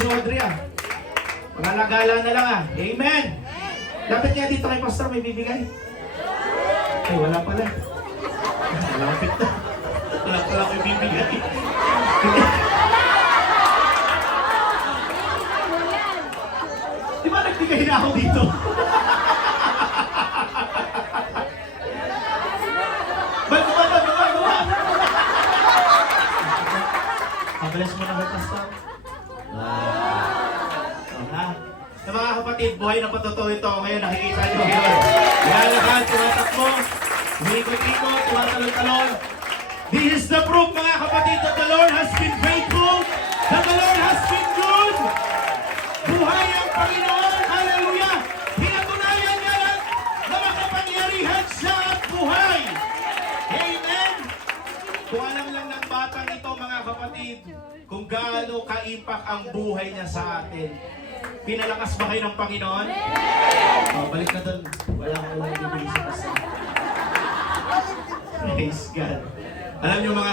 si Audrey ah. Magalagala na lang ah. Amen! Lapit nga dito kay Pastor, may bibigay. Ay, wala pala. Malapit na. Wala pala may bibigay. Di ba nagbigay na ako dito? Ba't gawa? Bless mo na ba, Pastor? Sa mga kapatid, buhay na patotoo ito. Ngayon, nakikita nyo yun. Lalakad, tumatakbo, umikot-ikot, tumatalon-talon. This is the proof, mga kapatid, that the Lord has been faithful, that the Lord has been good. Buhay ang Panginoon. Hallelujah! Pinatunayan niya na makapangyarihan siya at buhay. Amen! Kung alam lang ng batang ito, mga kapatid, kung gaano ka-impact ang buhay niya sa atin. Pinalakas ba kayo ng Panginoon? Oh, balik na doon. Walang ibig sa kasi. Praise God. Alam niyo mga